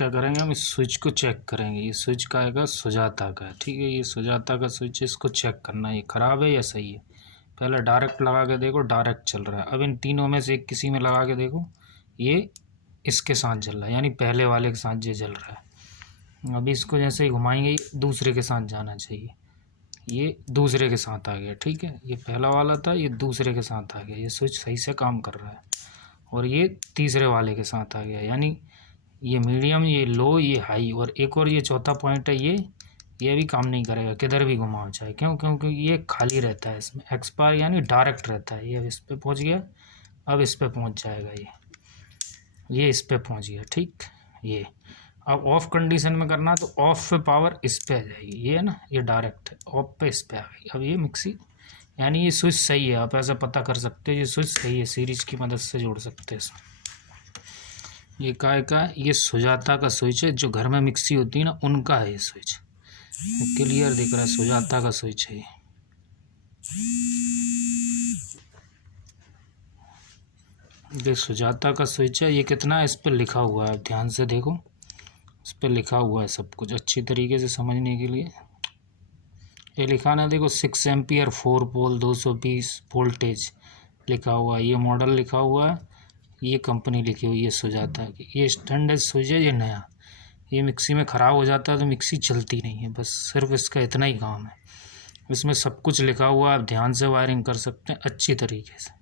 क्या करेंगे, हम इस स्विच को चेक करेंगे। ये स्विच का आएगा सुजाता का, ठीक है। ये सुजाता का स्विच है, इसको चेक करना है ये ख़राब है या सही है। पहले डायरेक्ट लगा के देखो, डायरेक्ट चल रहा है। अब इन तीनों में से एक किसी में लगा के देखो, ये इसके साथ जल रहा है, यानी पहले वाले के साथ ये जल रहा है। अभी इसको जैसे ही घुमाएंगे दूसरे के साथ जाना चाहिए। ये दूसरे के साथ आ गया, ठीक है। ये पहला वाला था, ये दूसरे के साथ आ गया। ये स्विच सही से काम कर रहा है। और ये तीसरे वाले के साथ आ गया, यानी ये मीडियम, ये लो, ये हाई। और एक और ये चौथा पॉइंट है, ये भी काम नहीं करेगा किधर भी घुमाओ चाहे। क्यों? क्योंकि ये खाली रहता है, इसमें एक्सपायर यानी डायरेक्ट रहता है। ये अब इस पर पहुँच गया, अब इस पर पहुँच जाएगा। ये इस पर पहुँच गया, ठीक। ये अब ऑफ कंडीशन में करना तो ऑफ पे पावर इस पे आ जाएगी, ये है ना, ये डायरेक्ट है, ऑफ पे इस पे आ गई। अब ये मिक्सी, यानी ये स्विच सही है। आप ऐसा पता कर सकते हैं ये स्विच सही है, सीरीज की मदद से जोड़ सकते हैं इसमें। ये काय का, ये सुजाता का स्विच है। जो घर में मिक्सी होती है ना, उनका है ये स्विच। क्लियर दिख रहा है, सुजाता का स्विच है ये सुजाता का स्विच है। ये कितना है, इस पर लिखा हुआ है, ध्यान से देखो, इस पर लिखा हुआ है सब कुछ अच्छी तरीके से समझने के लिए। ये लिखा ना, देखो 6 एम्पियर 4 पोल 220 वोल्टेज लिखा हुआ है। ये मॉडल लिखा हुआ है, ये कंपनी लिखी हुई है सुजाता की। ये स्टैंडर्ड स्विच है, ये नया। ये मिक्सी में ख़राब हो जाता है तो मिक्सी चलती नहीं है, बस सिर्फ इसका इतना ही काम है। इसमें सब कुछ लिखा हुआ है, आप ध्यान से वायरिंग कर सकते हैं अच्छी तरीके से।